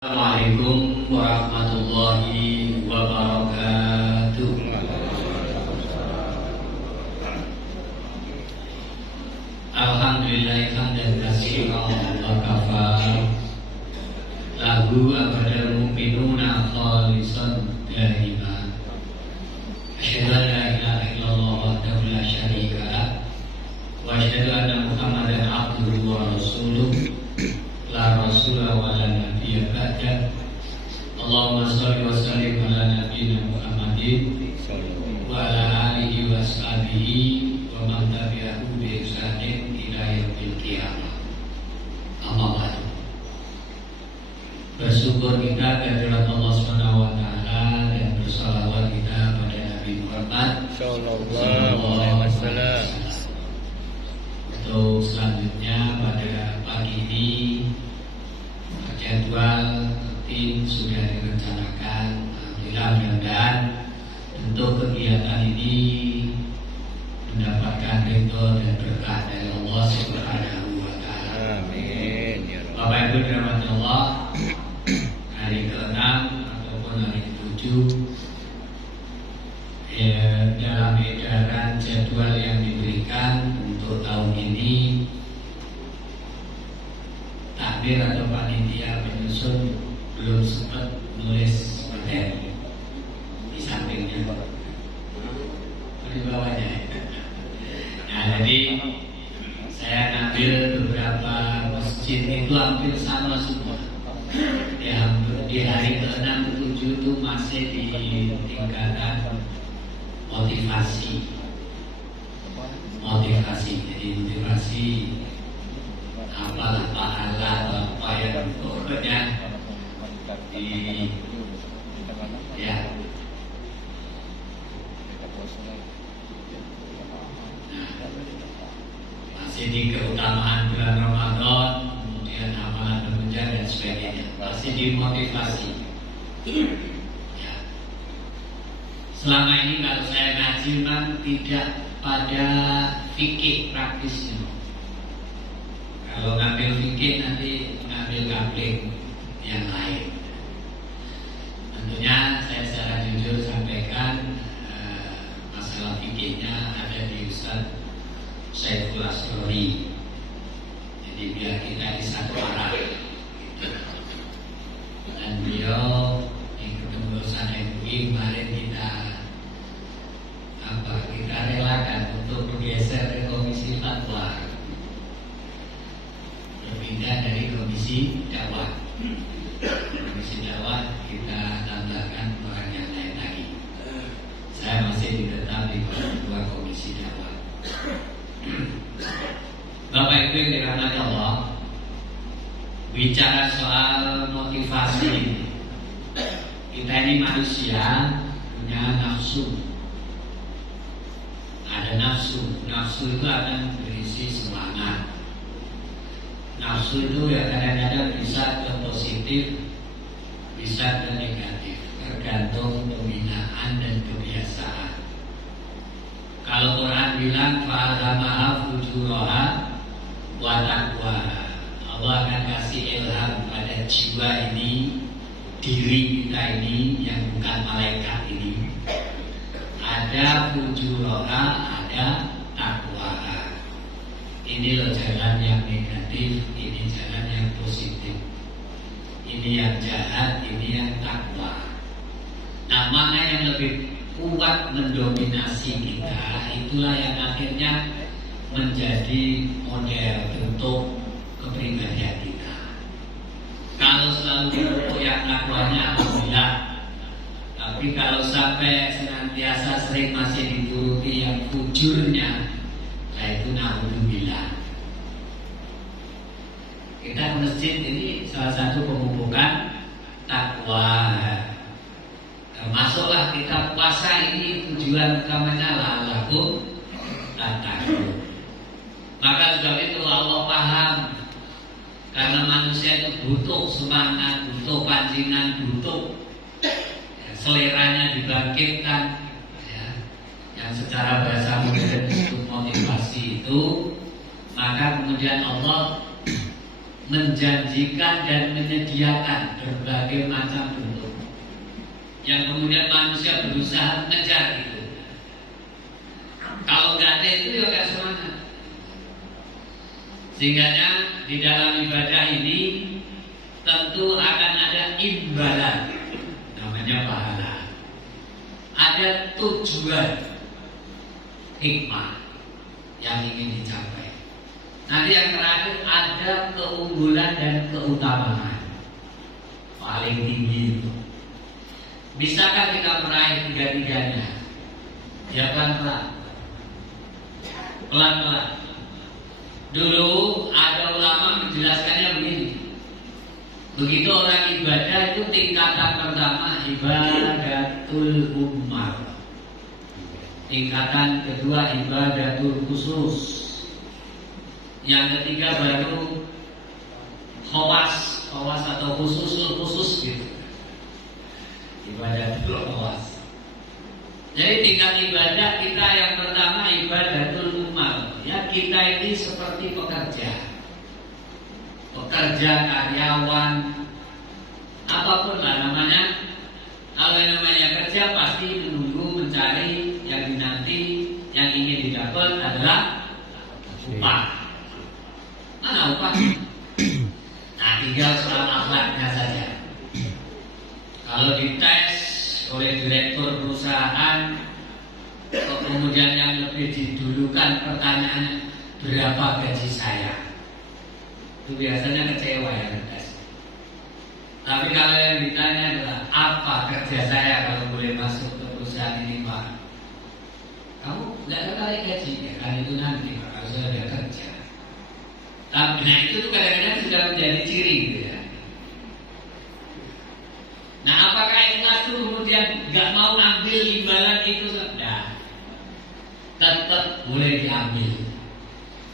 Assalamualaikum warahmatullahi wabarakatuh. Alhamdulillah hamdan katsiran wa kafa lahu abadal mu'minuna khalisan daima. Asyhadu an la ilaha illallah wahdahu la syarika lah wa asyhadu anna Muhammadan abduhu wa rasuluh la rasulah wa la nabiyya ba'da. Allahumma shalli wa sallim ala nabiyyina Muhammadin wa ala alihi wa sahbihi wa man tabi'ahu bi ihsanin ila yaumil qiyamah. Amma ba'du. Bersyukur kita kehadirat Allah Subhanahu wa taala dan bersalawat kita pada Nabi Muhammad sallallahu alaihi wasallam. Untuk selanjutnya pada pagi ini jadwal rutin sudah direncanakan. Alhamdulillah, mudah-mudahan untuk kegiatan ini mendapatkan ridho dan berkah dari Allah Subhanahu wa taala. Amin. Bapak Ibu dirahmati Allah, hari ke-6 ataupun hari ke-7 dalam edaran jadwal yang diberikan untuk tahun ini, takbir atau panitia penyusun belum sempat nulis materi di sampingnya, di bawahnya. Nah, jadi saya ngambil beberapa masjid itu hampir sama semua. Ya, di hari ke-6 ke-7 itu masih di tingkatan motivasi. Jadi motivasi apalah pahala atau apa yang pokoknya masih di keutamaan bulan Ramadan, kemudian amalan bermenjar dan sebagainya, masih dimotivasi. Ya. Selama ini kalau saya ngaji memang tidak pada fikih praktisnya. Kalau ngambil fikih nanti mengambil kapling yang lain. Tentunya saya secara jujur sampaikan masalah fikihnya ada di Ustaz Saiful Asrori. Jadi biar kita di satu arah. Dan beliau di kepengurusan MUI kemarin kita relakan untuk bergeser ke komisi fatwa, berbeda dari komisi dakwah. Komisi dakwah kita tambahkan orang yang lain lagi. Saya masih tetap di ketua komisi dakwah. Bapak Ibu yang dirahmati Allah, bicara soal motivasi, kita ini manusia punya nafsu. Ada nafsu itu akan berisi semangat. Nafsu itu ya kadang-kadang bisa ke positif, bisa ke negatif, tergantung pembinaan dan kebiasaan. Kalau Quran bilang fa'alhamaha fujuraha wa taqwaha, Allah akan kasih ilham pada jiwa ini, diri kita ini yang bukan malaikat ini. Ada fujuraha, ada taqwaha. Ini loh jalan yang negatif, ini jalan yang positif. Ini yang jahat, ini yang takwa. Nah, mana yang lebih kuat mendominasi kita, itulah yang akhirnya menjadi model bentuk kepribadian kita. Kalau selalu yang takwanya, alhamdulillah. Tapi kalau sampai senantiasa sering masih dituruti yang fujurnya, itu naudzubillah. Kita ke masjid ini salah satu pemupukan takwa. Termasuklah kita puasa ini tujuan utamanya la'allakum tattaqun. Maka sebab itu Allah paham, karena manusia itu butuh semangat, butuh pancingan, butuh seleranya dibangkitkan, yang secara bahasa modern disebut motivasi itu. Maka kemudian Allah menjanjikan dan menyediakan berbagai macam bentuk yang kemudian manusia berusaha mengejar itu. Kalau nggak ada itu ya nggak semangat. Sehingga di dalam ibadah ini tentu akan ada imbalan, namanya pahala. Ada tujuan hikmah yang ingin dicapai. Nanti yang terakhir ada keunggulan dan keutamaan paling tinggi itu. Bisakah kita meraih tiga-tiganya? Ya pelan-pelan. Pelan-pelan. Dulu ada ulama menjelaskannya begini. Begitu orang ibadah itu tingkatan pertama ibadatul ummah. Tingkatan kedua ibadatul khusus. Yang ketiga baru khawas atau khusus gitu. Ibadatul khawas. Jadi tingkat ibadah kita yang pertama ibadatul ummah. Ya kita ini seperti pekerja, karyawan, apapun lah namanya. Kalau yang namanya kerja pasti menunggu mencari yang dinanti, yang ingin didapat adalah upah. Mana upah? Nah, tinggal soal akhlaknya saja. Kalau dites oleh direktur perusahaan, kemudian yang lebih didulukan pertanyaannya berapa gaji saya, itu biasanya kecewa ya tes. Tapi kalau yang ditanya adalah apa kerja saya kalau boleh masuk ke perusahaan ini Pak, kamu nggak ada kali gaji ya kan, itu nanti Pak harus ada kerja. Tapi nah itu tuh kadang-kadang sudah menjadi ciri gitu ya. Nah apakah ikhlas itu kemudian nggak mau ambil imbalan itu? Nah, tetap boleh diambil.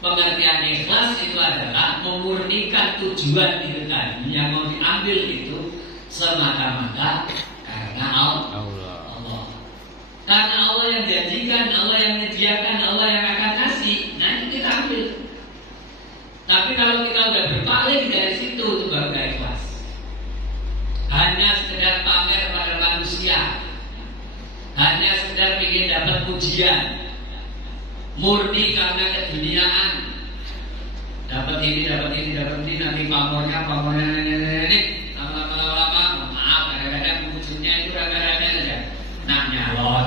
Pengertian ikhlas itu adalah memurnikan tujuan itu tadi yang mau diambil itu semata-mata karena Allah. Karena Allah yang janjikan, Allah yang menyediakan, Allah yang akan kasih. Nah itu kita ambil. Tapi kalau kita udah berpaling dari situ itu baru gak ikhlas. Hanya sekedar pamer pada manusia, hanya sekedar ingin dapat pujian, murni karena keduniaan, dapat ini, nanti pamornya ini, lama-lama, maaf, kadang-kadang wujudnya itu rada-rada saja, nak nyalon.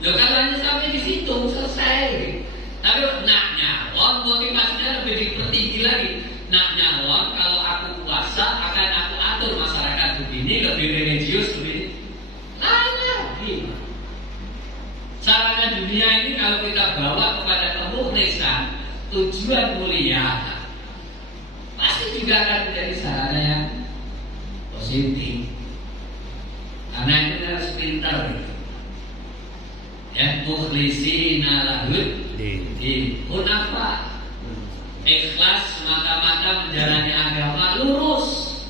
Loh kalau hanya sampai di situ selesai. Tapi nak nyalon motivasinya lebih dipertinggi lagi. Nak nyalon kalau aku puasa akan aku atur masyarakat begini, lebih religius, lebih lagi. Sarana dunia ini kalau kita bawa kepada kemurnisan tujuan mulia, pasti juga akan menjadi sarana yang positif. Karena itu harus pintar gitu. Ya, mukhlisina lahud din. Hunafa. Ikhlas semata-mata menjalani agama lurus,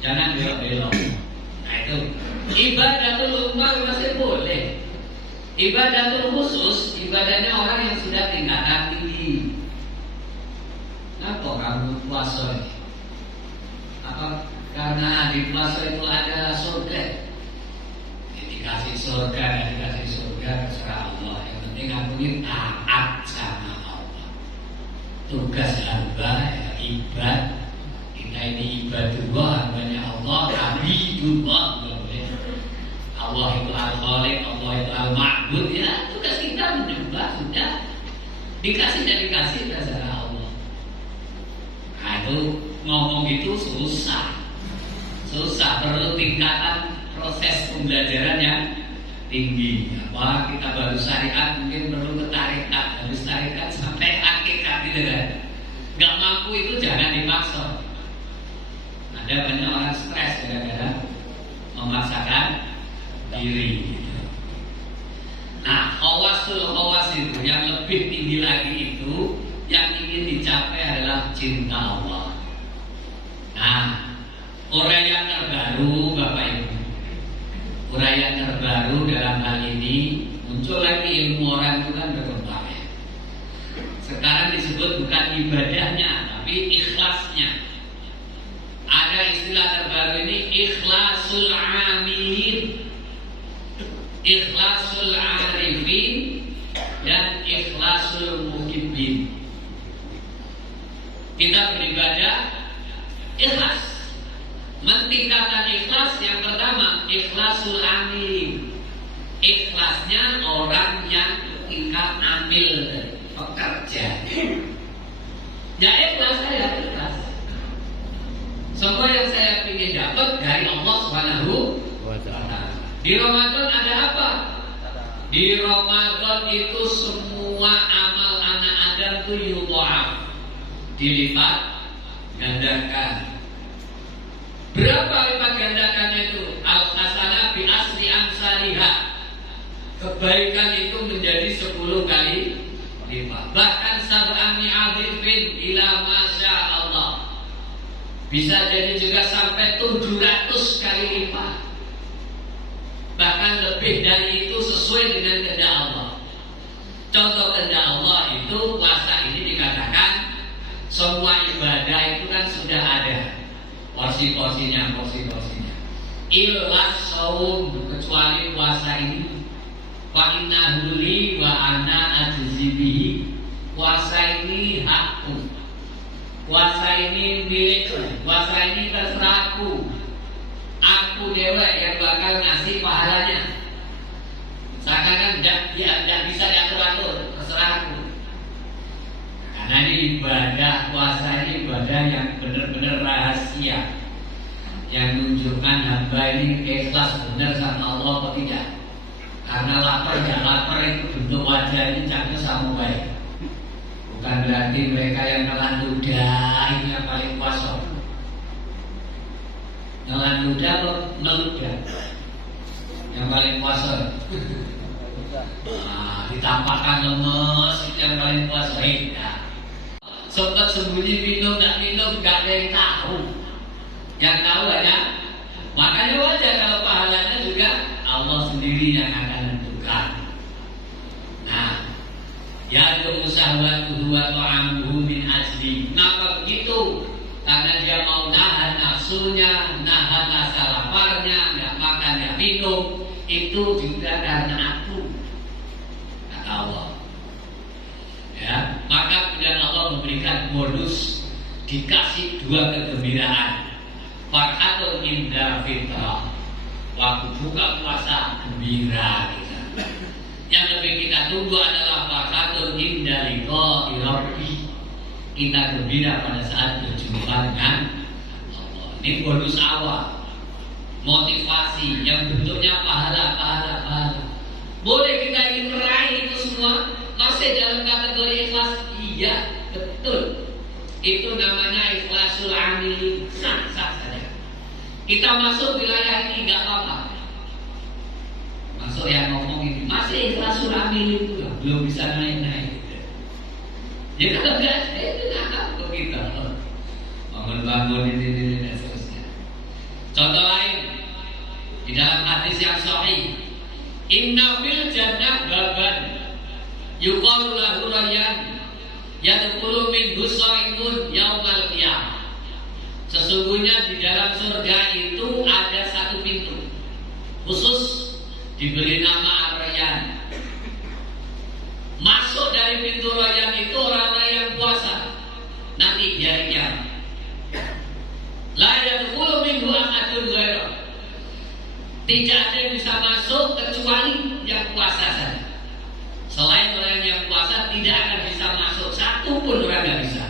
jangan belok-belok. Nah itu ibadatul ummah masih boleh. Ibadatul khusus, ibadahnya orang yang sudah tingkatan tinggi. Kenapa kamu puasa ini? Apa karena di puasa itu ada surga? Dikasih surga, dikasih surga terserah Allah. Yang penting kamu ini taat sama Allah. Tugas hamba ya ibad. Kita ini ibadullah, hambanya Allah, abidullah. Allah itu al-khaliq, Allah itu al-ma'bud. Ya tugas kita menyembah sudah. Dikasih dan dikasih terserah Allah. Nah itu ngomong itu susah, perlu tingkatan proses pembelajaran yang tinggi. Apa kita baru syariat mungkin perlu ke tarikat, harus tarikat sampai hakikat gitu kan. Gak mampu itu jangan dipaksa. Ada banyak orang stres gara-gara memaksakan diri. Nah, khawas itu yang lebih tinggi lagi itu yang ingin dicapai adalah cinta Allah. Nah, uraian terbaru Bapak Ibu, uraian terbaru dalam hal ini muncul lagi ilmu orang itu kan berkembang ya. Sekarang disebut bukan ibadahnya, tapi ikhlasnya. Ada istilah terbaru ini, ikhlasul amilin, ikhlasul arifin, dan ikhlasul muhibbin. Kita beribadah ikhlas. Mentingkatkan ikhlas, yang pertama ikhlasul amilin. Ikhlasnya orang yang tingkat amil, pekerja. Ya ikhlas, saya ikhlas. Semua yang saya ingin dapat dari Allah Subhanahu wa Ta'ala. Di Ramadan ada apa? Di Ramadan itu semua amal anak Adam itu yudha'af, dilipat gandakan. Berapa lipat gandakannya itu? Al-hasanah bi asri amsalihah. Kebaikan itu menjadi 10 kali lipat. Bahkan sab'ami adhifin ila masya Allah. Bisa jadi juga sampai 700 kali lipat. Bahkan lebih dari itu sesuai dengan kehendak Allah. Contoh kehendak Allah itu puasa ini dikatakan semua ibadah itu kan sudah ada porsi-porsinya. Ilas saum, kecuali puasa ini. Wa innahu li wa ana ajzi bihi. Puasa ini hakku. Puasa ini milikku. Puasa ini terserahku. Aku dewek yang bakal ngasih pahalanya. Seakan-akan tidak bisa diatur-atur, terserah aku. Karena ini ibadah, puasa ini ibadah yang benar-benar rahasia, yang menunjukkan hamba ini ikhlas benar sama Allah atau tidak. Karena lapar itu bentuk wajah ini jangan sama baik. Bukan berarti mereka yang nelan ludah ini yang paling kuasa. Nelan ludah atau meludah yang paling kuasa. Ditampakkan lemes itu yang paling kuasa. Sempat sembunyi minum, gak ada yang tahu. Yang tahu hanya, makanya wajar kalau pahalanya juga Allah sendiri yang akan menentukan. Nah, ya musahwatuhu wa ta'amuhu min ajli. Kenapa begitu? Karena dia mau nahan nafsunya, nahan rasa laparnya, nggak makan, nggak minum. Itu juga karena aku, kata Allah. Ya, maka kemudian Allah memberikan bonus, dikasih 2 kegembiraan. Farhatun inda fitrah. Waktu buka puasa gembira kita. Yang lebih kita tunggu adalah farhatun inda liqa'i rabbi. Kita gembira pada saat berjumpa dengan Allah. Ini bonus awal, motivasi yang bentuknya pahala. Boleh kita ingin meraih itu semua, masih dalam kategori ikhlas? Iya, betul. Itu namanya ikhlasul amil, sah saja. Kita masuk wilayah ini nggak apa-apa. Masuk yang ngomong ini masih ikhlasul amil itu lah, belum bisa naik. Ya kalau nggak itu nggak apa kita. Bangun ini dan seterusnya. Contoh lain di dalam hadis yang sahih, inna fil jannah baban yuqalu lahu rayyan yadkhulu minhu sha'imun yaumal qiyamah. Sesungguhnya di dalam surga itu ada satu pintu khusus diberi nama Ar-Rayyan. Masuk dari pintu Rayyan itu orang-orang yang puasa nanti di hari kiamat. La yadkhulu minhu ahadun ghairuh. Tidak ada yang bisa masuk kecuali yang puasa saja. Selain orang yang puasa tidak akan bisa masuk, satu pun orang tidak bisa.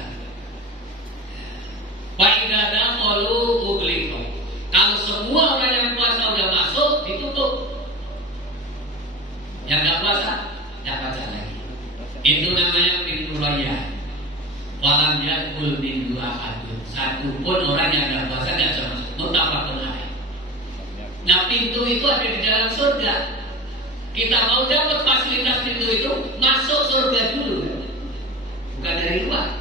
Fa'idada qalu ughliqa. Kalau semua orang yang puasa sudah masuk, ditutup. Yang tidak puasa tidak baca lagi. Itu namanya pintu Rayyan. Walam yadkhul minhu ahadun. Satu pun orang yang tidak puasa tidak bisa masuk. Muttafaqun alaih. Nah, pintu itu ada di dalam surga. Kita mau dapat fasilitas pintu itu, masuk surga dulu, bukan dari luar.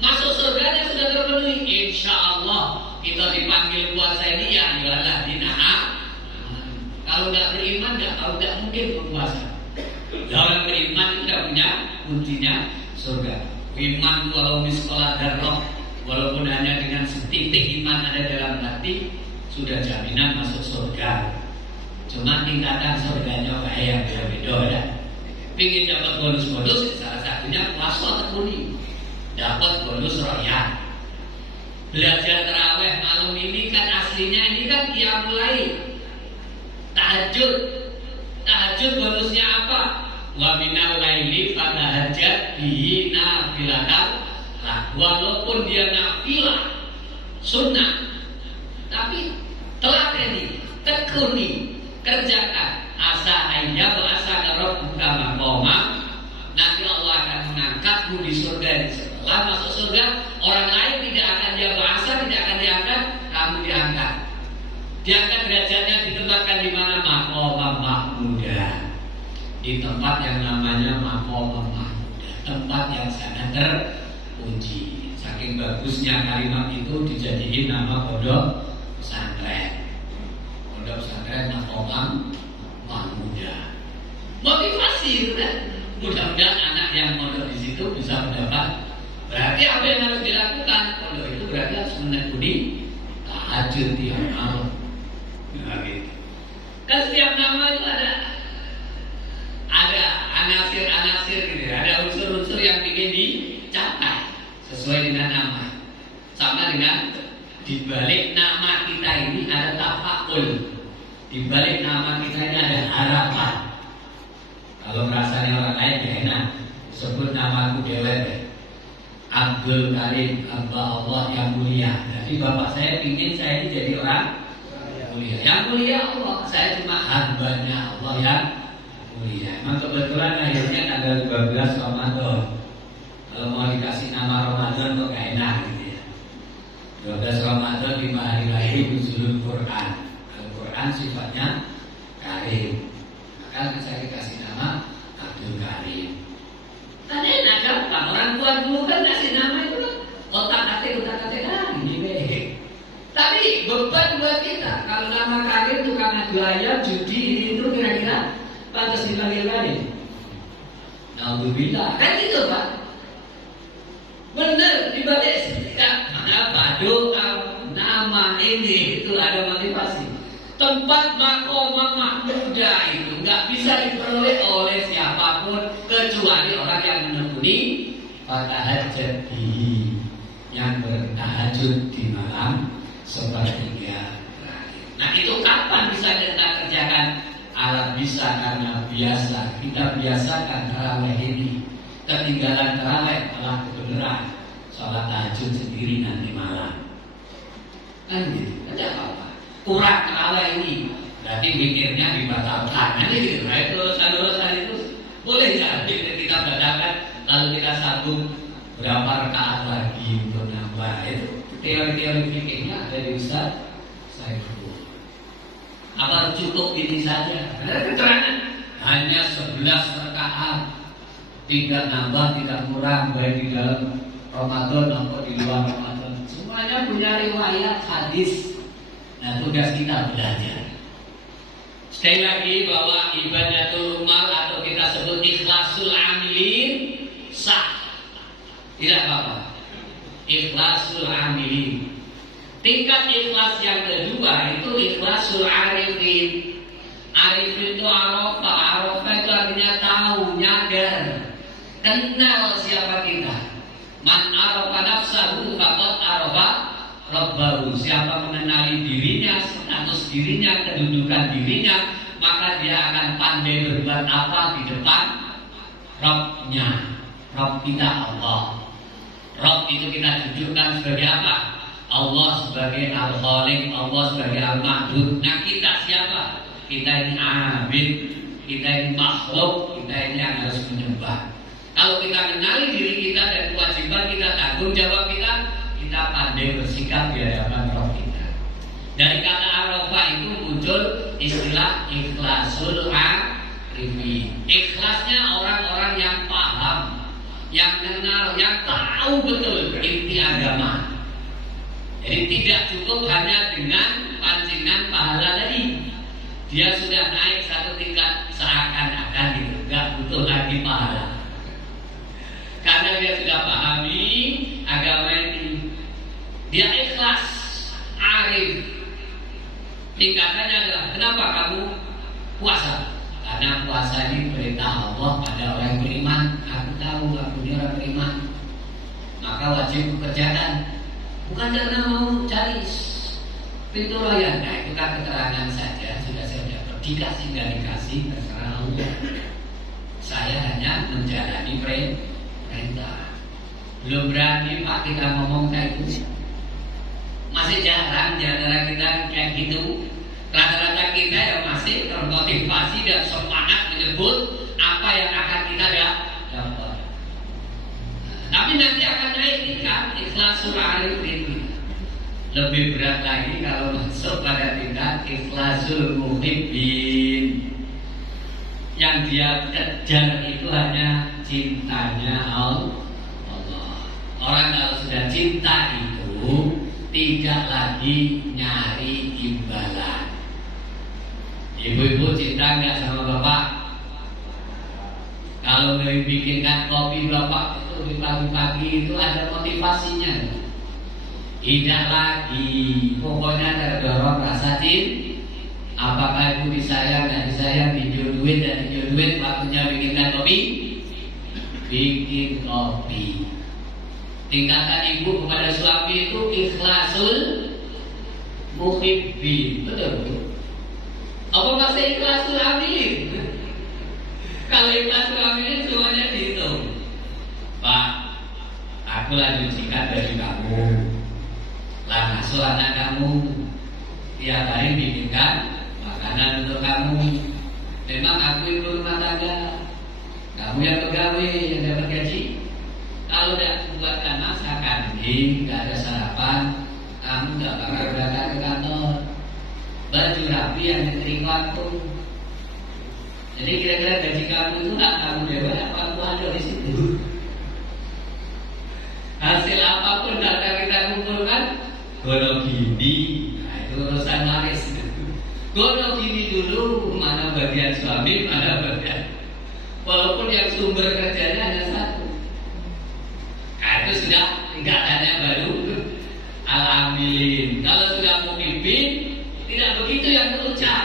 Masuk surganya sudah terpenuhi, insya Allah kita dipanggil puasa ini ya ayolah dinaha. Kalau nggak beriman nggak mungkin berpuasa. Orang beriman itu tidak punya kuncinya surga. Iman walau miskola darroh, walaupun hanya dengan setitik iman ada dalam hati, sudah jaminan masuk surga. Cuma tingkatan surganya kayak beda-beda ya. Pingin dapat bonus-bonus, salah satunya puasa tekuni, dapat bonus royal. Belajar tarawih malam ini kan aslinya ini kan qiyamul lail, tahajud. Tahajud bonusnya apa? Wa minal laili fatahajjat bihi nafilatan. Nah, walaupun dia nafilah sunnah, tapi telateni, tekuni, kerjakan. Asa ayya wa asa rabbuka maqama. Nanti Allah akan mengangkatmu di surga. Setelah masuk surga, orang lain tidak akan dia bahasa, tidak akan diangkat, kamu diangkat. Diangkat derajatnya ditempatkan di mana? Maqam mahmuda. Di tempat yang namanya Maqam mahmuda, tempat yang sangat terpuji. Saking bagusnya kalimat itu dijadiin nama pondok pesantren. Pondok pesantren Maqam mahmuda. Motivasi itu kan. Mudah-mudahan anak yang pondok di situ bisa mendapat. Berarti apa yang harus dilakukan? Pondok itu berarti harus menekuni tahajud tiap malam. Nah, gitu. Kan setiap nama itu ada anasir-anasir gitu, ada unsur-unsur yang ingin dicapai sesuai dengan nama. Sama dengan di balik nama kita ini ada tafakul. Di balik nama kita ini ada harapan. Kalau merasanya orang lain ya enak, sebut namaku dewe, Abdul Karim, hamba Allah yang mulia. Jadi bapak saya ingin saya ini jadi orang mulia. Yang mulia Allah, saya cuma hambanya Allah yang mulia. Memang kebetulan akhirnya tanggal 12 Ramadan. Kalau mau dikasih nama Ramadan kok gak enak gitu ya. 12 Ramadan 5 hari lagi nuzulul Quran. Al-Quran sifatnya karim. Maka saya dikasih nama Abdul Karim. Kan enak gampang. Orang tua dulu kan kasih nama itu kan otak-atik ini deh. Tapi beban buat kita. Kalau nama Karim tukang adu ayam, judi itu kira-kira pantas dipanggil-panggil. Alhamdulillah. Kan gitu Pak. Bener dibalik setiap apa doa nama ini itu ada motivasi. Tempat Maqam mahmuda itu nggak bisa diperoleh oleh siapapun kecuali orang yang menekuni fatahajjat bihi, yang bertahajud di malam sepertiga terakhir. Nah itu kapan bisa kita kerjakan? Alat bisa karena biasa. Kita biasakan tarawih ini. Ketinggalan tarawih malah kebenaran sholat tahajud sendiri nanti malam. Kan gitu, ada apa-apa. Kurang tarawih ini, berarti mikirnya dibatalkan. Nanti gitu, nah itu dosa-dosa itu boleh ya kita batalkan. Lalu kita sambung berapa rakaat lagi untuk nambah. Itu teori-teori fikihnya ada di Ustaz Saiful. Apa cukup ini saja? Ada keterangan hanya 11 rakaat, tidak nambah, tidak kurang, baik di dalam Ramadan maupun di luar Ramadan. Semuanya punya riwayat hadis. Nah, tugas kita belajar. Sekali lagi bahwa ibadatul umal atau kita sebut ikhlasul amilin sah. Tidak apa-apa. Ikhlasul amilin. Tingkat ikhlas yang kedua itu ikhlasul arifin. Arifin itu arafah. Arafah itu artinya tahu, nyadar, kenal siapa kita. Man arafa nafsahu faqad arafa rabbahu. Siapa mengenali dirinya, status dirinya, kedudukan dirinya, maka dia akan pandai berbuat apa di depan Rabbnya. Rabb kita Allah. Rabb itu kita dudukkan sebagai apa? Allah sebagai Al-Khaliq, Allah sebagai Al-Ma'bud. Nah kita siapa? Kita ini abid, kita ini makhluk, kita ini yang harus menyembah. Kalau kita kenali diri kita dan kewajiban kita, tanggung jawab kita, kita pandai bersikap di hadapan Rabb kita. Dari kata Arafah itu muncul istilah ikhlasul arifin. Ikhlasnya orang-orang yang paham, yang kenal, yang tahu betul inti agama. Jadi tidak cukup hanya dengan pancingan pahala tadi. Dia sudah naik satu tingkat seakan-akan gitu, nggak butuh lagi pahala. Karena dia sudah pahami agama ini, dia ikhlas, arif. Tingkatannya adalah kenapa kamu puasa? Karena puasa ini perintah Allah pada orang beriman. Aku tahu aku ini orang beriman, maka wajib bekerjakan. Bukan karena mau cari pintu royan. Nah itu kan keterangan saja. Sudah saya dapat dikasih nggak dikasih terserah Allah. Saya hanya menjalani perintah. Belum berani Pak kita ngomong kayak itu. Masih jarang di antara kita kayak gitu. Rata-rata kita yang masih termotivasi dan semangat menyebut apa yang akan kita dapat. Tapi nanti akan naik tingkat ikhlasul arif ini. Lebih berat lagi kalau masuk pada tingkat ikhlasul muhibbin. Yang dia kejar itu hanya cintanya Allah. Orang kalau sudah cinta itu tidak lagi nyari imbalan. Ibu-ibu cinta nggak sama bapak? Kalau nggak bikinkan kopi bapak itu di pagi-pagi itu ada motivasinya. Tidak lagi, pokoknya terdorong rasa cinta. Apakah ibu disayang, nggak disayang, dijodohin dan dijodohin, waktunya bikinkan kopi, bikin kopi. Tingkatan ibu kepada suami itu ikhlasul muhibbin. Betul. Apa maksud ikhlasul amilin? Kalau ikhlasul amilin semuanya dihitung. Pak, aku lanjut sikat dari kamu, lah ngasuh anak kamu, tiap hari bikinkan makanan untuk kamu. Memang aku ibu rumah tangga, kamu yang pegawai yang dapat gaji. Kalau tidak buatkan masakan, nggak ada sarapan, kamu nggak bakal berangkat ke kantor. Baju rapi yang diterima aku. Jadi kira-kira gaji kamu itu nggak kamu dewa, apa aku ada di situ. Hasil apapun data kita kumpulkan, gono gini, nah itu urusan waris. Gono gini dulu, mana bagian suami, mana bagian. Walaupun yang sumber kerjanya hanya satu. Nah itu sudah tingkatannya baru al-amilin. Kalau sudah muhibbin, tidak begitu yang terucap.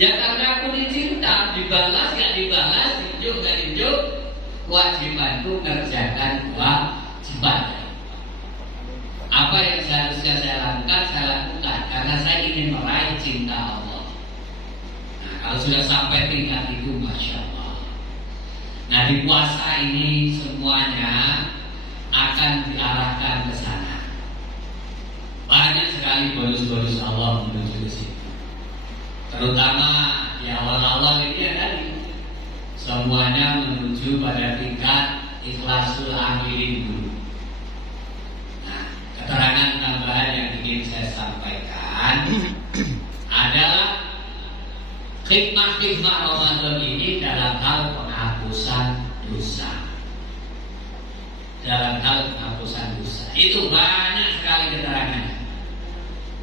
Ya karena aku dicinta, dibalas gak dibalas, dijuk gak dijuk, kewajibanku ngerjakan kewajiban. Apa yang seharusnya saya lakukan, saya lakukan karena saya ingin meraih cinta Allah. Nah kalau sudah sampai tingkat itu, Masya Allah. Nah di puasa ini semuanya akan diarahkan ke sana. Banyak sekali bonus-bonus Allah menuju ke situ. Terutama di awal-awal ini ya tadi, semuanya menuju pada tingkat ikhlasul amilin dulu. Nah keterangan tambahan yang ingin saya sampaikan adalah khidmah-khidmah Ramadan ini dalam hal penghapusan dosa. Dalam hal penghapusan dosa itu banyak sekali keterangannya.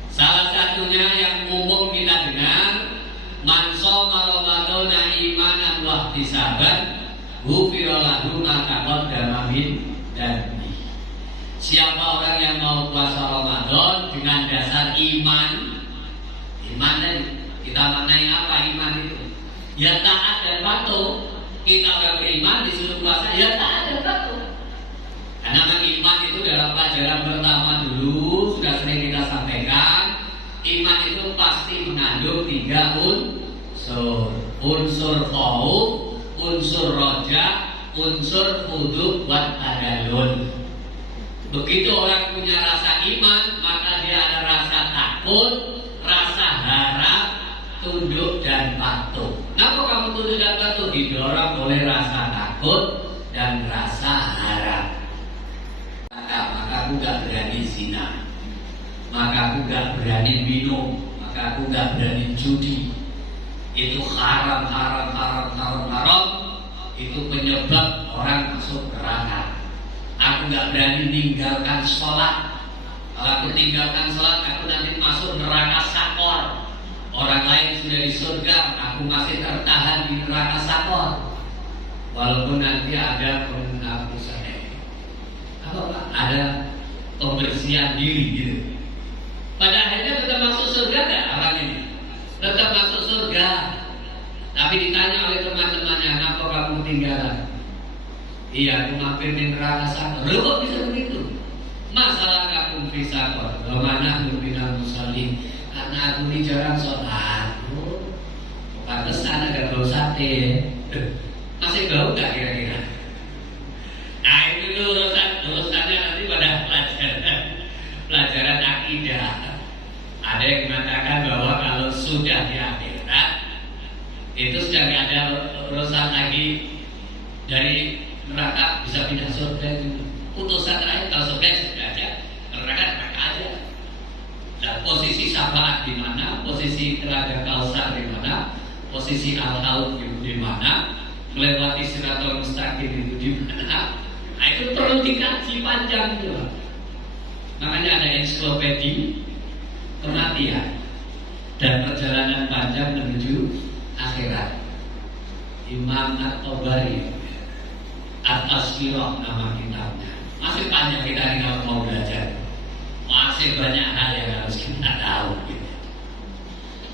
Salah satunya yang umum kita dengar, man shoma ramadhana imanan wa ihtisaban ghufira lahu ma taqaddama min dhanbi. Siapa orang yang mau puasa Ramadan dengan dasar iman tadi kita maknai apa iman itu? Ya taat dan patuh. Kita orang beriman disuruh puasa, ya taat dan patuh. Karena iman itu dalam pelajaran pertama dulu sudah sering kita sampaikan, iman itu pasti mengandung 3 unsur. Unsur khauf, unsur roja, unsur hudub wa tadallul. Begitu orang punya rasa iman, maka dia ada rasa takut, rasa harap, tunduk dan patuh. Kenapa kamu tunduk dan patuh? Didorong oleh rasa takut dan rasa harap. Maka aku gak berani zina, maka aku gak berani minum, maka aku gak berani judi. Itu haram. Itu penyebab orang masuk neraka. Aku gak berani meninggalkan sholat. Kalau aku tinggalkan sholat, aku nanti masuk neraka sakor. Orang lain sudah di surga, aku masih tertahan di neraka sakor. walaupun nanti ada penghapusan, ada pembersihan diri gitu. Pada akhirnya tetap masuk surga enggak orang ini? Tetap masuk surga. Tapi ditanya oleh teman-temannya, kenapa kamu tinggalan? Iya, aku mampir di neraka sakor. Loh kok bisa begitu? Masalah kamu fisakor, bagaimana minal musallin? Karena aku ini jarang sholat. Pantesan agak bau sate. Masih bau gak kira-kira? Nah itu tuh urusannya nanti pada pelajaran akidah. Ada yang mengatakan bahwa kalau sudah di akhirat itu sudah tidak ada urusan lagi dari neraka, bisa pindah surga itu. Putusan terakhir kalau surga sudah aja, neraka aja. Dan posisi syafaat di mana, posisi telaga kausar di mana, posisi al-haud di mana, melewati siratal mustaqim itu di mana. Nah itu perlu dikaji panjang juga. Makanya ada ensiklopedi kematian dan perjalanan panjang menuju akhirat. Imam At-Tabari At-Tazkirah nama kitabnya. Masih panjang kita ini kalau mau belajar. Masih banyak hal yang harus kita tahu.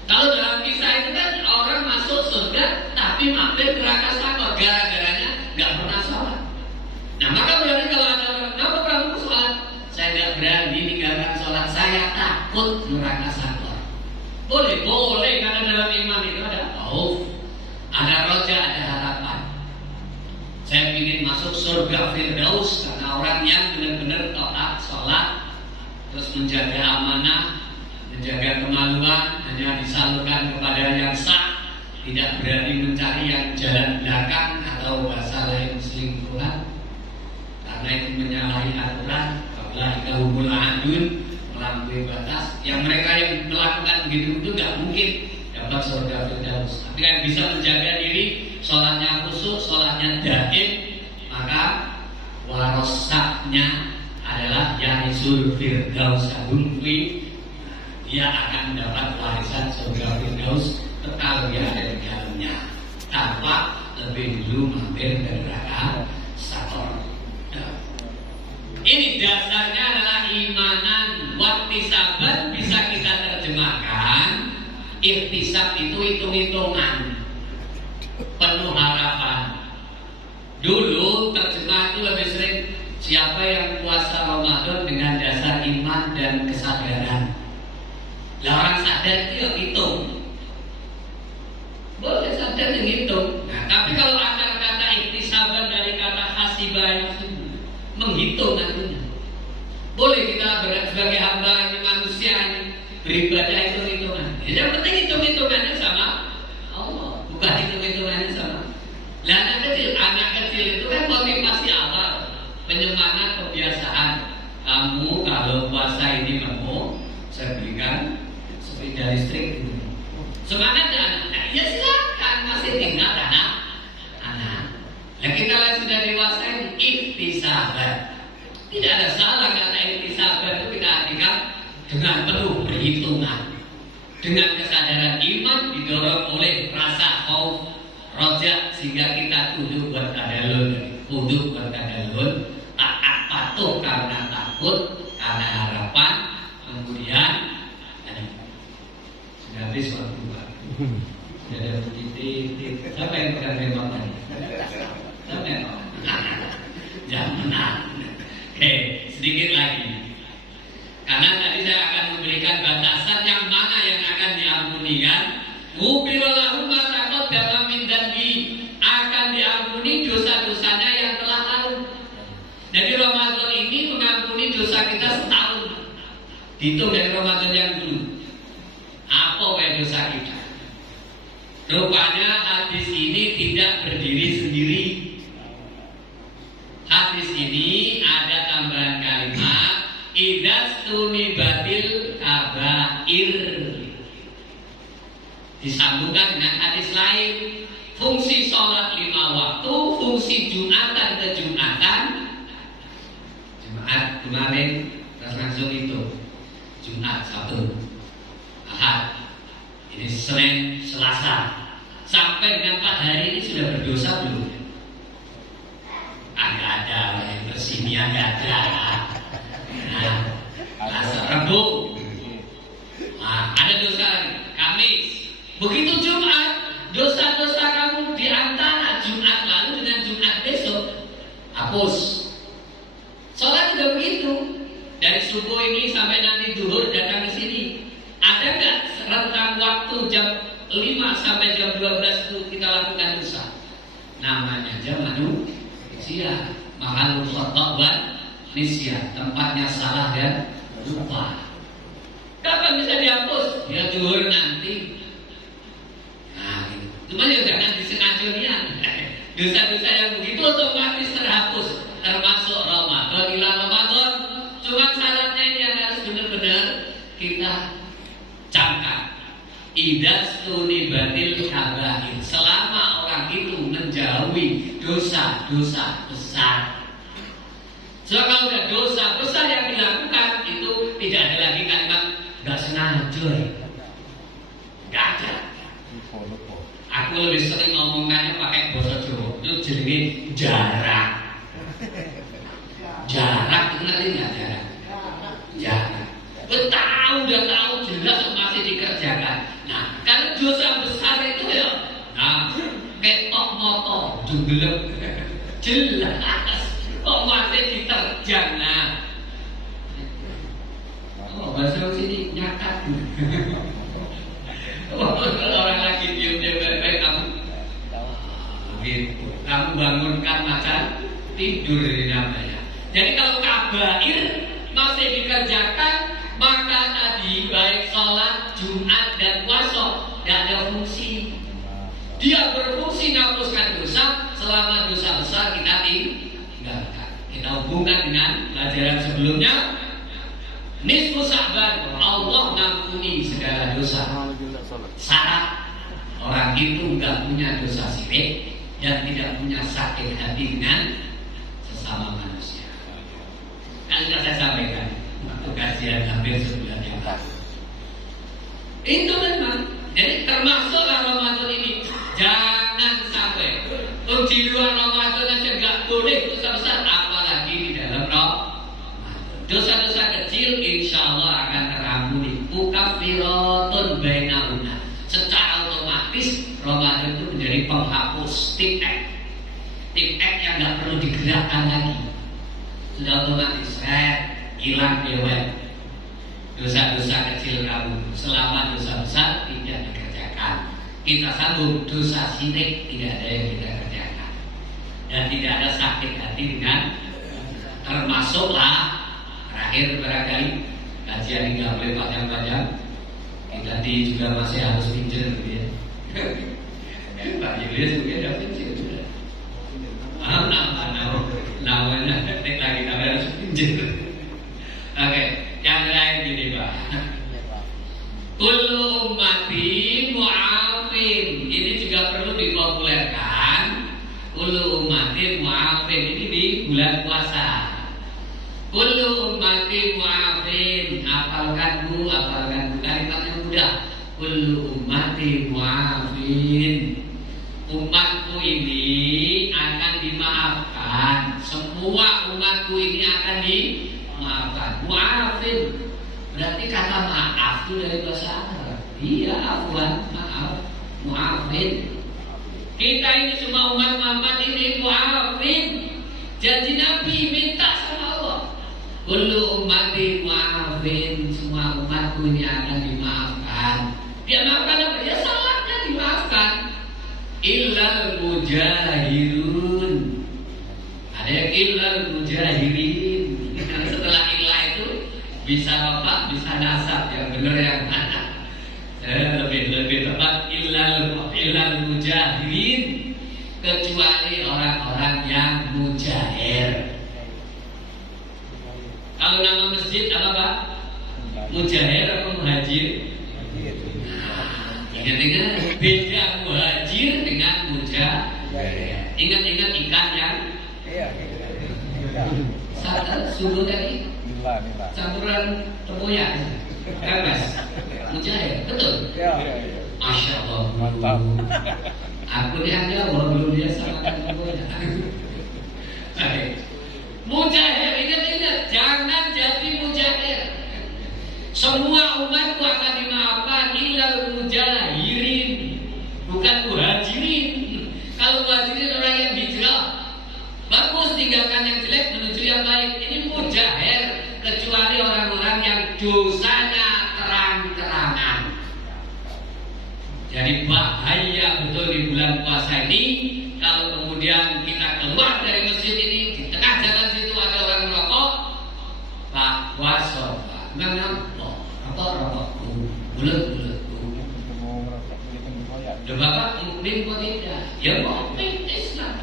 Kalau dalam kisah itu kan orang masuk surga tapi mampir neraka sakor, gara-garanya nggak pernah sholat. Nah maka berarti kalau ada orang, kenapa kamu sholat? Saya nggak berani meninggalkan sholat, saya takut neraka sakor. Boleh karena dalam iman itu ada khauf, ada roja, ada harapan. Saya ingin masuk surga Firdaus karena orang yang benar-benar taat sholat, terus menjaga amanah, menjaga kemaluan, hanya disalurkan kepada yang sah, tidak berani mencari yang jalan belakang atau bahasa lain selingkuhan, karena itu menyalahi aturan. Ulaika humul adun, melampaui batas. Yang mereka yang melakukan begitu itu tidak mungkin dapat surga Firdaus. Tapi kan bisa menjaga diri, sholatnya khusyuk, sholatnya daim, maka warosaknya adalah yaisul Firdaus adunfi. Dia akan mendapat warisan surga Firdaus kekal dia ada di dalamnya tanpa lebih dulu mampir ke neraka sakor. Ini dasarnya adalah imanan. Waktisaban bisa kita terjemahkan, ihtisab itu hitung-hitungan, penuh harapan. Dulu terjemah itu lebih sering siapa yang puasa Ramadan dengan dasar iman dan kesadaran. Lah orang sadar itu ya hitung. Boleh sadar yang hitung. Nah, tapi kalau akar kata ihtisaban dari kata hasibah, menghitung artinya. Boleh kita sebagai hamba ini, manusia ini beribadah hitung-hitungan. Yang penting hitung-hitungannya sama Allah, bukan hitung-hitungannya sama. Lah anak kecil itu kan motivasi awal, penyemangat kebiasaan. Kamu kalau puasa ini kamu, saya berikan sepeda listrik ini. Semangat ya, ya silakan, masih tinggal anak. Nah kita sudah dewasa ini ihtisaban. Tidak ada salah kata ihtisaban itu kita artikan dengan penuh perhitungan, dengan kesadaran iman didorong oleh rasa khauf, roja, sehingga kita tunduk buat tadallun, taat patuh karena takut, karena harapan, kemudian sudah habis waktu Pak. Sudah ada titik. Siapa yang pegang remote tadi? Siapa yang jangan. Oke, sedikit lagi. Karena tadi saya akan memberikan batasan yang mana yang akan diampuni kan. Ghufirallahu ma taqaddama min dzambi, akan diampuni dosa-dosanya yang telah lalu. Jadi Ramadan ini mengampuni dosa kita setahun. Dihitung dari Ramadan yang dulu. Apa dosa kita? Rupanya hadis ini tidak berdiri sendiri. Hadis ini ada tambahan kalimat idzas tunibatil kabair, disambungkan dengan hadis lain. Fungsi sholat 5 waktu, fungsi Jumatan ke Jumatan. Jumat kemarin langsung itu Jumat, Sabtu, Ahad, ini Senin, Selasa, sampai dengan 4 hari ini sudah berdosa belum? ya nggak ada. Nah, Rabu, ada dosa Kamis. Begitu Jumat, dosa-dosa kamu di antara Jumat lalu dengan Jumat besok hapus. Sholat juga begitu. Dari subuh ini sampai nanti zuhur datang ke sini. Ada nggak rentang waktu jam 5 sampai jam 12 itu kita lakukan dosa? Namanya aja manusia. Mahalul khata' wa nisyan, tempatnya salah dan lupa. Kapan bisa dihapus? Ya zuhur nanti. Nah, gitu. Cuma ya jangan disengaja. Dosa-dosa yang begitu otomatis terhapus, termasuk Ramadan. Ila Ramadan, cuma syaratnya ini yang harus benar-benar kita camkan. Idastuni batil kabair, selama orang itu menjauhi dosa-dosa besar. So kalau ada dosa besar yang dilakukan itu tidak ada lagi kalimat nggak sengaja, nggak ada. Aku lebih sering ngomongnya pakai bahasa Jawa. Itu jenenge jarak. Jarak itu nanti nggak jarak. Jarak. Udah tahu jelas masih dikerjakan. Nah, kalau dosa besar itu ya, nah, ketok moto, junggelep, jelas. Kok masih diterjang? Nah, oh bahasa sini nyakat. Orang lagi diem baik kamu, gitu. Kamu bangunkan macam tidur ini namanya. Jadi kalau kabair masih dikerjakan, maka tadi baik sholat, Jumat dan puasa tidak ada fungsi. Dia berfungsi menghapuskan dosa selama dosa besar kita tinggalkan. Kita hubungkan dengan pelajaran sebelumnya. Nisfu Sya'ban, Allah ngampuni segala dosa. Syarat orang itu nggak punya dosa syirik dan tidak punya sakit hati dengan sesama manusia. Kan sudah saya sampaikan waktu kajian hampir sebulan yang lalu. Itu memang. Jadi termasuk Ramadan ini jangan sampai di luar Ramadan aja nggak boleh dosa besar, apalagi di dalam Ramadan. Dosa-dosa kecil insya Allah akan terampuni. Mukaffiratun bainahunna. Secara otomatis Ramadan itu menjadi penghapus tip X yang nggak perlu digerakkan lagi. Sudah otomatis hilang dewek. Dosa-dosa kecil kamu selama dosa besar tidak dikerjakan. Kita sambung dosa syirik tidak ada yang kita kerjakan. Dan tidak ada sakit hati dengan termasuklah terakhir barangkali kajian nggak boleh panjang-panjang. Tadi juga masih harus pinjel gitu ya. Pak Julius juga ada pinjel sudah. Namanya tek lagi namanya harus pinjel. Oke, yang lain gini Pak. Kullu ummati mu'afin. Ini juga perlu dipopulerkan. Kullu ummati mu'afin ini di bulan puasa. Kullu ummati mu'afin. Apalkan bu kalimatnya mudah. Kullu ummati mu'afin. Umatku ini akan dimaafkan. Semua umatku ini akan dimaafkan. Mu'afin berarti kata maaf itu dari bahasa Arab. Iya, afwan, maaf. Mu'afin. Kita ini semua umat Muhammad ini mu'afin. Janji Nabi minta sama Allah. Kullu ummati mu'afin. Semua umatku ini akan dimaafkan. Dia maafkan apa? Ya salahnya dimaafkan. Illal mujahirun. Ada yang illal mujahirin. Setelah illah itu bisa bapak, bisa nasab. Yang benar yang mana? Lebih tepat illal mujahirin. Kecuali orang-orang yang mujahir. Kalau nama masjid apa Pak? Mujahir atau muhajir? Ingat-ingat beda muhajir dengan mujahir. Ingat-ingat ikan yang sungguh tadi campuran tempoyak Mas mujahir, betul? Masya Allah. Aku ini hanya belum biasa makan tempoyak. Mujahir, ingat-ingat, jangan jadi mujahir. Semua umatku akan dimaafkan ilal mujahirin, bukan muhajirin. Kalau muhajirin orang yang hijrah, bagus tinggalkan yang jelek menuju yang baik. Ini mujahir, kecuali orang-orang yang dosanya terang-terangan. Jadi bahaya betul di bulan puasa ini kalau kemudian kita keluar dari masjid ini, di tengah jalan situ ada orang merokok, Pak puasa, enggak apa rokok, bulat. Bapak mukmin kok tidak? Ya mukmin Islam.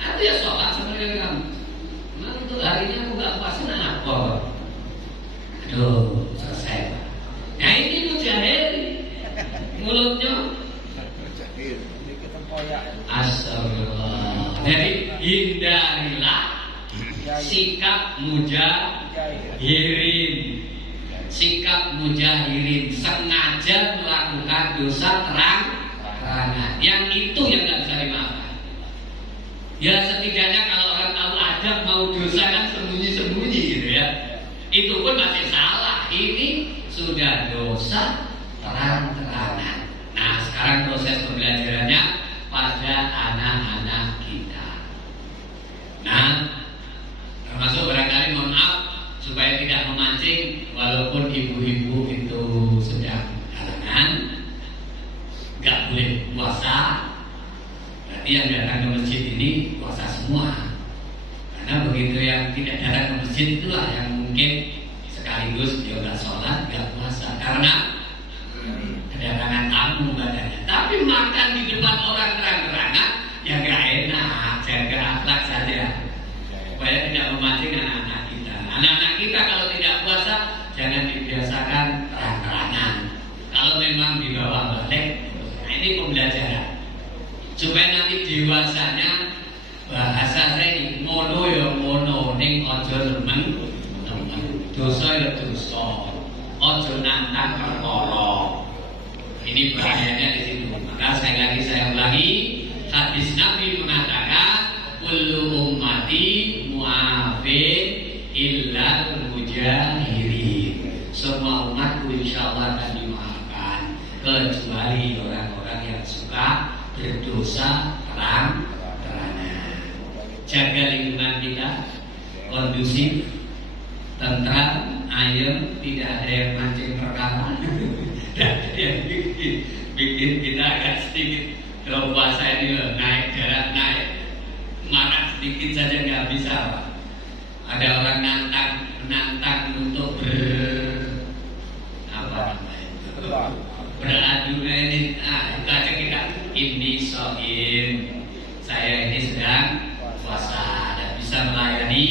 Nanti ya sholat sebenarnya kamu. Nah untuk hari ini aku nggak puasa, apa? Aduh, selesai. Nah ini mujahir, mulutnya. Astagfirullah. Jadi hindarilah sikap mujahirin. Sikap mujahirin sengaja melakukan dosa terang-terangan. Yang itu yang nggak bisa dimaafkan. Ya setidaknya kalau orang tahu adab mau dosa kan sembunyi-sembunyi gitu ya. Itu pun masih salah. Ini sudah dosa terang-terangan. Nah sekarang proses pembelajarannya pada anak-anak kita. Nah termasuk barangkali mohon maaf supaya tidak memancing, walaupun ibu-ibu itu sedang halangan, nggak boleh puasa. Berarti yang datang ke masjid ini puasa semua. Karena begitu yang tidak datang ke masjid itulah yang mungkin sekaligus dia nggak sholat, nggak puasa. Karena kedatangan tamu badannya. Tapi makan di depan orang terang-terangan ya nggak enak, jaga akhlak saja supaya tidak memancing anak-anak kita. Anak-anak kita kalau tidak puasa jangan dibiasakan terang-terangan. Kalau memang dibawa balik, nah ini pembelajaran supaya nanti dewasanya bahasa saya ini mono ya mono, ning ojo nemen, dosa ya dosa, ojo nantang perkara. Ini bahayanya di situ. Maka saya ulangi, hadis Nabi mengatakan kullu ummati mu'afin illal mujahirin. Semua umatku insyaallah akan dimaafkan kecuali orang-orang yang suka berdosa terang-terangan. Jaga lingkungan kita kondusif, tentram, ayem, tidak ada yang mancing perkara. Dan yang bikin kita agak sedikit kalau puasa ini naik jarak naik marah sedikit saja nggak bisa Pak. Ada orang menantang untuk beradu ini, itu aja kita ini soim, saya ini sedang puasa dan bisa melayani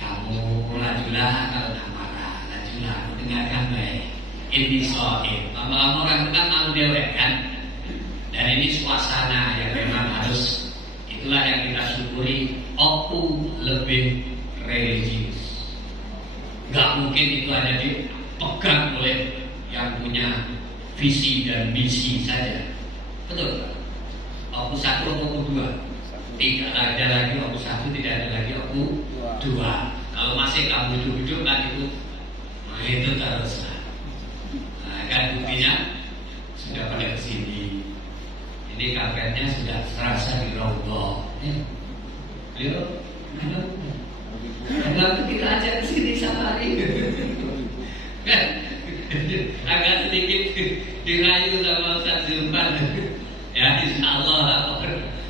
kamu, lajulah kalau nggak marah, lajulah dengarkan baik. Ini soim, lama-lama orang kan malu dewek kan, dan ini suasana yang memang harus. Itulah yang kita syukuri. Aku lebih religius. Gak mungkin itu hanya dipegang oleh yang punya visi dan misi saja. Betul. Aku satu, aku dua. Tidak ada lagi aku satu, tidak ada lagi aku dua. Kalau masih kamu hidup kan itu, nah itu terus. Nah kan buktinya sudah pada kesini. Ini karpetnya sudah terasa di roboh. Beliau, enggak kita ajak ke sini safari. Kan, agak sedikit dirayu sama Ustaz Zulfan. Ya, insya Allah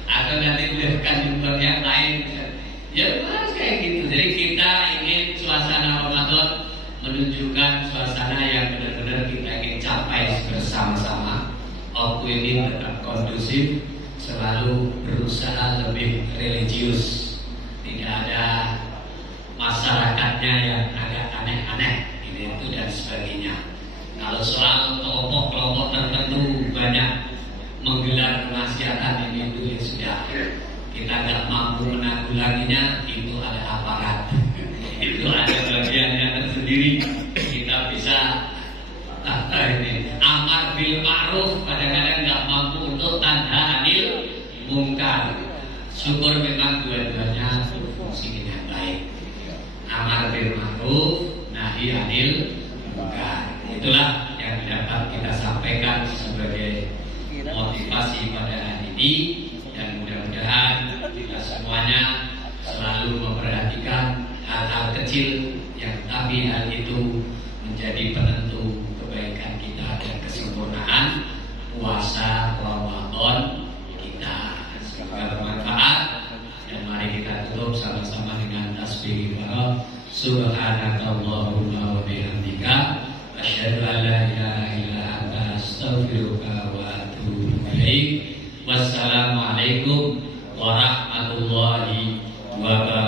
atau nanti beliaukan Zulfan yang lain. Ya harus kayak gitu. Jadi kita ingin suasana Ramadan menunjukkan suasana yang benar-benar kita ingin capai bersama-sama. Aku ini tetap kondusif, selalu berusaha lebih religius. Tidak ada masyarakatnya yang agak aneh-aneh, ini itu dan sebagainya. Kalau soal kelompok-kelompok tertentu banyak menggelar kemaksiatan ini itu ya sudah, kita nggak mampu menanggulanginya, itu ada aparat, itu ada bagiannya tersendiri. Kita bisa ini amar bil ma'ruf, kadang-kadang nggak mampu untuk tanha anil mungkar. Syukur memang dua-duanya berfungsi dengan baik. amar bil ma'ruf, nahi anil munkar. Itulah yang dapat kita sampaikan sebagai motivasi pada hari ini, dan mudah-mudahan kita semuanya selalu memperhatikan hal-hal kecil yang tapi hal itu menjadi penentu kebaikan kita dan kesempurnaan puasa Ramadan kita. Semoga bermanfaat, dan mari kita tutup sama-sama dengan tasbih ibadah. Subhanakallahumma wa bihamdika asyhadu an la ilaha illa anta astaghfiruka wa atubu ilaik. Wassalamualaikum warahmatullahi wabarakatuh.